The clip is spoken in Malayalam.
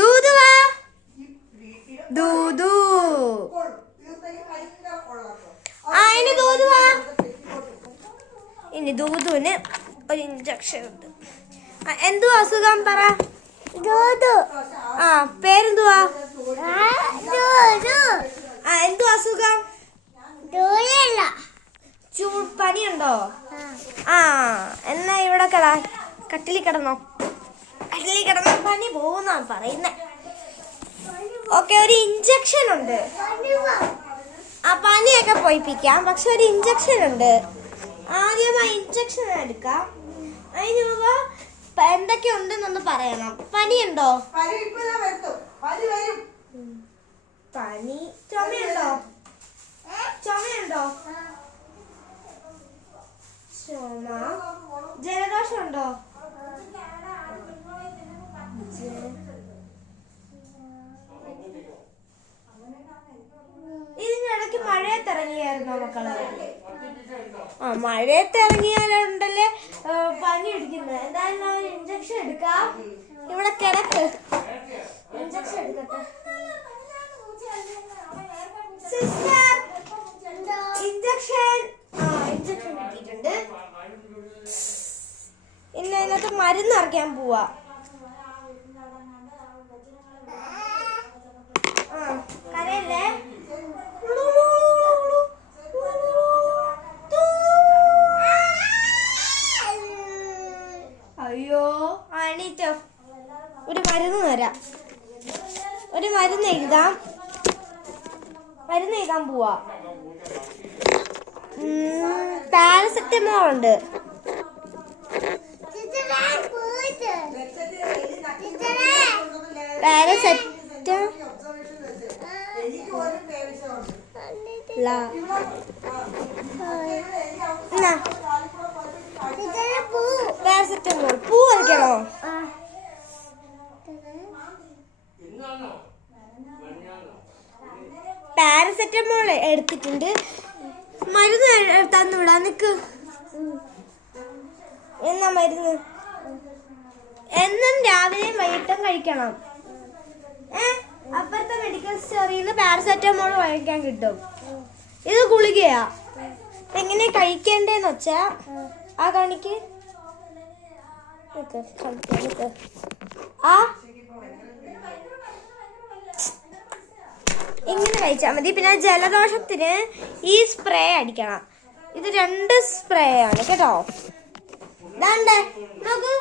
ദൂതു വാ. ദൂതു. ഇനി ദൂതു വാ. ഇനി ദൂതുവിന് ഒരു ഇഞ്ചക്ഷൻ ഉണ്ട്. എന്തുവാ അസുഖം പറ. പേരെന്തുവാ? എന്തുവാ അസുഖം? പനിയുണ്ടോ? എന്നാ ഇവിടെ കട്ടിലിൽ കിടന്നോ. കട്ടിലിൽ കിടന്ന പനി പോകുന്നാണ് പറയുന്നേ. ഓക്കെ, ഒരു ഇഞ്ചക്ഷൻ ഉണ്ട്. പനിയൊക്കെ പോയിപ്പിക്കാം, പക്ഷെ ഒരു ഇഞ്ചക്ഷൻ ഉണ്ട്. ആദ്യം ആ ഇഞ്ചക്ഷൻ എടുക്കാം. അതിന് മുമ്പ് എന്തൊക്കെ ഉണ്ടെന്നൊന്ന് പറയണം. പനിയുണ്ടോ? പനി. ചുമയുണ്ടോ? ചുമയുണ്ടോ? ചുമ. ജലദോഷം ഉണ്ടോ? ഇതിനിടയ്ക്ക് മഴയത്തിറങ്ങിയായിരുന്നോ മക്കളെ? മഴയത്തിറങ്ങിയാലുണ്ടല്ലേ പനി പിടിക്കുന്നത്. എന്തായാലും ഒരു ഇഞ്ചക്ഷൻ എടുക്കാം. ഇവിടെ കിടക്ക്. ഇഞ്ചക്ഷൻ എടുക്കട്ടെ. Sister, injection. ഇഞ്ചക്ഷൻ കിട്ടിയിട്ടുണ്ട്. ഇന്ന് അതിനകത്ത് മരുന്ന് ഇറക്കാൻ പോവാ. കരയല്ലേ? അയ്യോ, എണീറ്റോ. ഒരു മരുന്ന് തരാം. ഒരു മരുന്ന് എഴുതാൻ പോവാ. പാരസെറ്റമോൾ ഉണ്ട്. പാരസെറ്റമോൾ. പൂ വയ്ക്കണോ? പാരസെറ്റമോൾ എടുത്തിട്ടുണ്ട്. മരുന്ന് തന്നുവിടാ. നിക്ക്. എന്നാ മരുന്ന്? എന്നും രാവിലെയും വൈകിട്ടും കഴിക്കണം. അപ്പുറത്തെ മെഡിക്കൽ സ്റ്റോറിൽ നിന്ന് പാരസെറ്റമോൾ കഴിക്കാൻ കിട്ടും. ഇത് ഗുളികയാ. എങ്ങനെ കഴിക്കേണ്ടേന്ന് വെച്ചാ കാണിക്ക്. ഇങ്ങനെ കഴിച്ചാൽ മതി. പിന്നെ ജലദോഷത്തിന് ഈ സ്പ്രേ അടിക്കണം. ഇത് 2 സ്പ്രേ ആണ് കേട്ടോ. നോക്ക്.